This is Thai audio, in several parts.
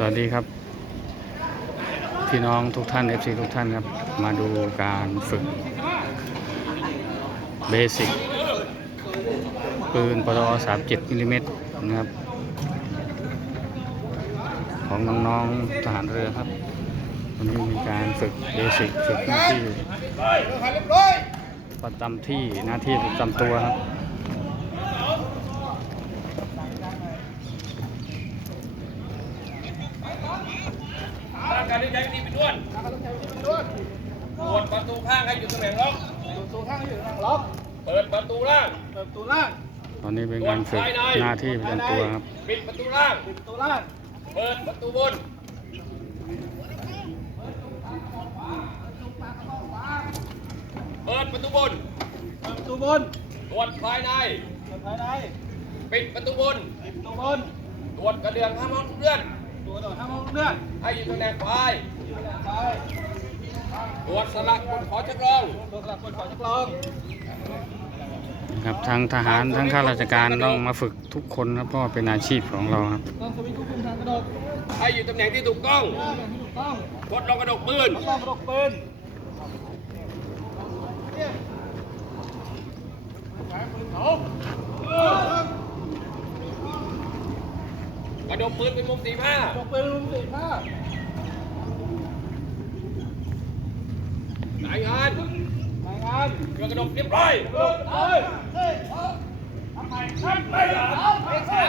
สวัสดีครับ พี่น้องทุกท่าน FC ทุกท่านครับ มาดูการฝึกเบสิกปืนปตอ37มิลลิเมตรนะครับ ของน้องๆทหารเรือครับวันนี้มีการฝึกเบสิกฝึกหน้าที่ประจำที่หน้าที่ประจำตัวครับ ร่างกายนี้ใช้วิธีเป็นด้วนกดประตูข้างให้อยู่ตำแหน่งล็อกประตูข้างอยู่ข้างล็อก เปิดประตูล่าง เปิดประตูล่าง ตอนนี้เป็นการฝึกหน้าที่ประจำตัวครับ ปิดประตูล่าง ปิดประตูล่าง เปิดประตูบนเปิดประตูบน เปิดประตูบน ตรวจภายในเปิดภายใน ปิดประตูบน ปิดประตูบน ตรวจกระเดื่องห้ามห้องเลื่อน เลื่อนให้อยู่ตำแหน่งไฟอยู่ด้านซ้ายตรวจสลักบนขอชักรองตัวสลักคนขอจักรองครับทั้งทหารทั้งข้าราชการต้องมาฝึกทุกคนครับเพราะว่าเป็นอาชีพของเราครับต้องสวิตช์ควบคุมทางกระโดดให้อยู่ตำแหน่งที่ถูกต้องหน้าแบบที่ถูกต้องกดลงกระดกปืนต้องกระโดดปืนเนี่ย กระ ดกปืนเป็นมุมสี่ห้ากระโดดปืนลุมสี่ห้ารายงานรายงานเครื่องกระดกเรียบร้อยกระโดดเอ้ยเฮ้ยทำไมทำไมล่ะไม่ใช่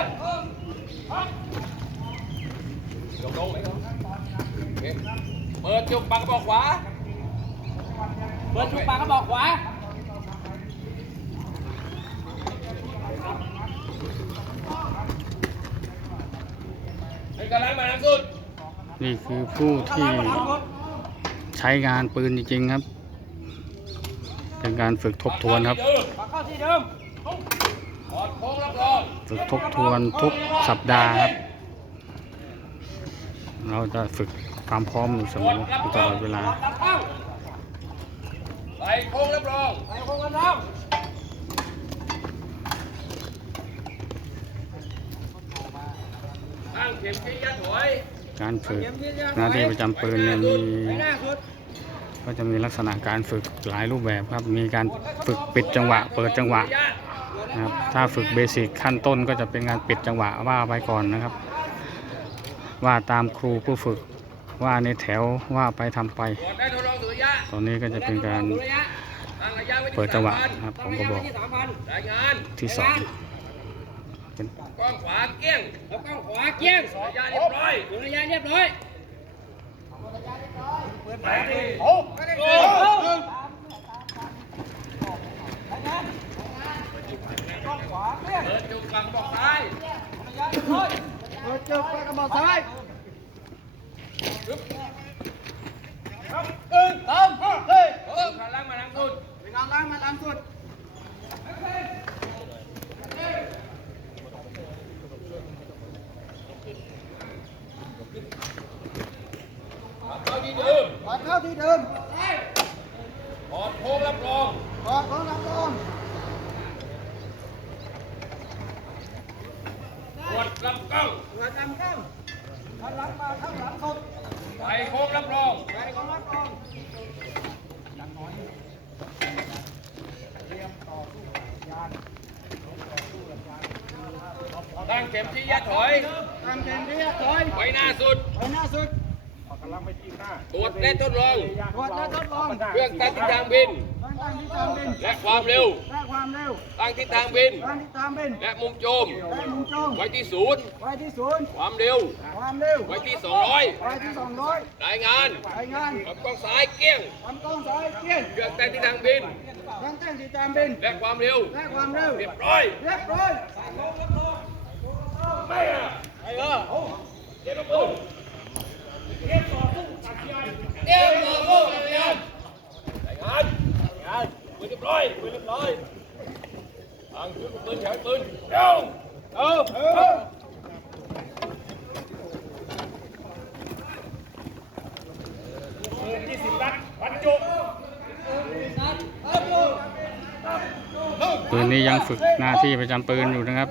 ลงลงไหมครับโอเคเปิดจุกปังกระบอกขวา เปิดชุบปากกระบอกขวา เป็นกำลังมาทางสุด นี่คือผู้ที่ใช้งานปืนจริงๆครับ เป็นการฝึกทบทวนครับ ฝึกทบทวนทุกสัปดาห์ครับ เราจะฝึกความพร้อมอยู่เสมอตลอดเวลารับเข้าใส่โค้งรับรองใส่โครงกันแล้วตั้งเข็มชี้ยัดถอย การฝึกหน้าที่ประจำปืนเนี่ยมีก็จะมีลักษณะการฝึกหลายรูปแบบครับ มีการฝึกปิดจังหวะ เปิดจังหวะนะครับถ้าฝึกเบสิกขั้นต้นก็จะเป็นการปิดจังหวะว่าไปก่อนนะครับ ว่าตามครูผู้ฝึกว่าในแถวว่าไปทำไป ตอนนี้ก็จะเป็นการเปิดจังหวะนะครับผมตั้งก็ระบอกที่สอง เป็นกล้องขวาเกี้ยงแล้วก็ขวาเกี้ยงระยะเรียบร้อยดูระยะเรียบร้อยไปที่โอ้โอ้ขวาเกี้ยงเปิดจุกปังกระบอกซ้ายระยะเรียบร้อยเปิดจุกไปกระบอกซ้ายเออตามเฮ้ยเออขาล่างมาทางสุดไปนอนล้างมาตามสุด เข้าที่เดิม ขอ เข้าที่เดิมถอดโค้งรับรองขอขอรับรองตรวจลำกล้องตรวจลำกล้องหันหลังมาข้างหลังสุดใส่โค้งรับรองไปของรับรองตั้งเข็มชี้ยัดถอยตามเกณฑ์ที่ถอยไว้หน้าสุดไปหน้าสุด ตรวจและทดลอง ตรวจและทดลอง เครื่องตั้งทิศทางบินตั้งตั้งที่ตามบินและความเร็ว และความเร็ว ตั้งทิศทางบิน ตั้งที่ตามบิน และมุมโจม และมุมจงไว้ที่ศูนย์ ไว้ที่ศูนย์ ความเร็ว ความเร็ว ไว้ที่ไว้ที่สองร้อย200รายงาน รายงานกับกล้องซ้ายเกี้ยงทำกล้องสายเกี้ยง เครื่องแต่งทิศทางบินตั้งตั้งที่ตามบิน และความเร็ว และความเร็ว เรียบร้อย เรียบร้อยไม่อะไอ้เออเก็บปืน เดี๋ยวต่อสู้ขัดแย้งงานงานปืนเรียบร้อยปืนเรียบร้อยทางชุดปืนใช้ปืนเดี๋ยวเอาเอาปืนยี่สิบนัดบรรจุปืนนี้ยังฝึกหน้าที่ประจำปืนอยู่นะครับ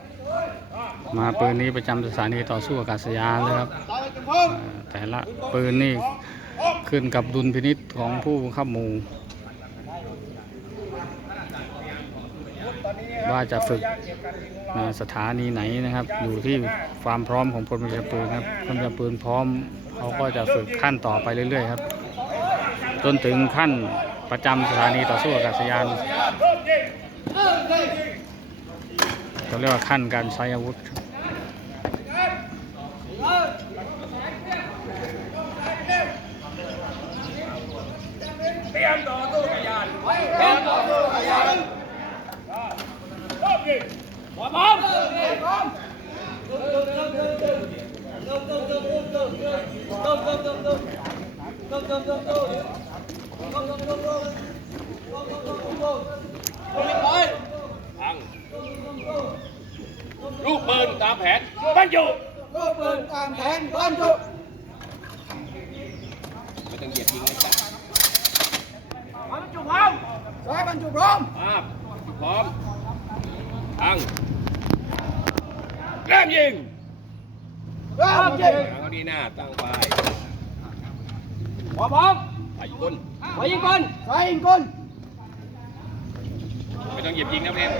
มาปืนนี้ประจำสถานีต่อสู้อากาศยานนะครับ แต่ละปืนนี่ขึ้นกับดุลพินิษของผู้ขับหมู่ว่าจะฝึกสถานีไหนนะครับ อยู่ที่ความพร้อมของพลประจปืนครับพลประจปืนพร้อมเขาก็จะฝึกขั้นต่อไปเรื่อย ๆ ครับ จนถึงขั้นประจำสถานีต่อสู้อากาศยานเราเรียกว่าขั้นการใช้อาวุธ เตรียมต่อสู้กัยานเตรียมต่อสู้กัยานเริ่มดิหัวพร้อมพร้อมลูกปืนตามแผนบรรจุลูกปืนตามแผนบรรจุไม่ต้องเหยียบยิงนะจ๊ะ ร้อยบรรจุพร้อมภาพร้อมตั้งเริ่มยิงเริ่มยิงเขาดีหน้าตั้งไปพร้อมพร้อมไปยิงก้นไปยิงก้นไปยิงก้นไม่ต้องหยิบยิงนะเพื่อน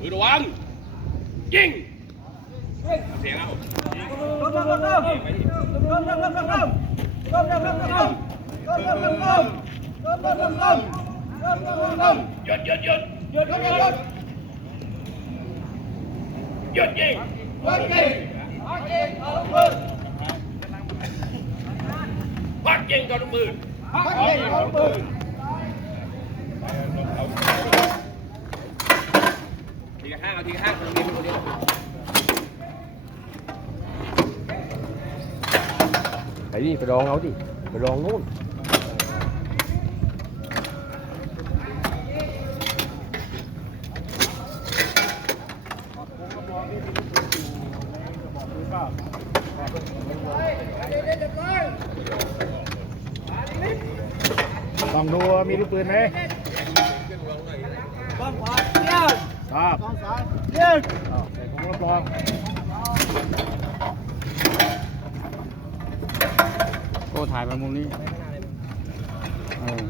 มือระวังยิงเสียงเอาเริ่มเริ่มเริ่มเริ่มเริ่มเริ่มเริ่มเริ่มเริ่มเริ่มเริ่มเริ่มเริ่มเริ่มเริ่มเริ่ม เอาลูกปืนทีห้างเอาทีห้างตรงนี้คนเดียวไปดิไปลองเอาดิ ลองดูว่ามีลูกปืนไหมบ้องขวาเลี้ยวทราบบ้องซ้ายเลี้ยวใส่ของรับรองโก้ถ่ายไปมุมนี้เออ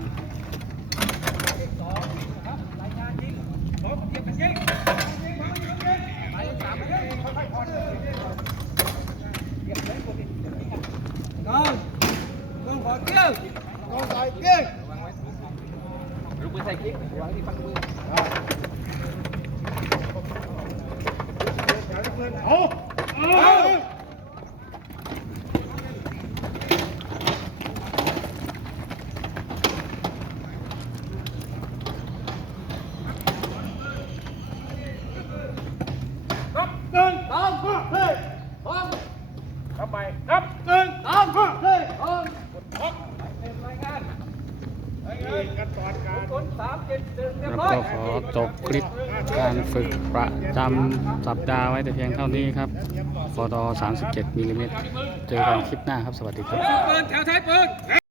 กองก องขวาเลี้ยวกองซ้ายเลี้ยวลูกปืนใส่กิ๊กวางที่ปักมือ เอาเอา นับหนึ่งสองเฮ้ยพร้อม ทำไมนับ หนึ่งสองเฮ้ยพร้อม พัก รายงาน ขั้นตอนการ คนสามเจ็ดหนึ่งเรียบ แล้วร้อยก็ขอจบคลิปการฝึกประจำสัปดาห์ไว้แต่เพียงเท่านี้ครับปด37มิลลิเมตรเจอกันคลิปหน้าครับ สวัสดีครับ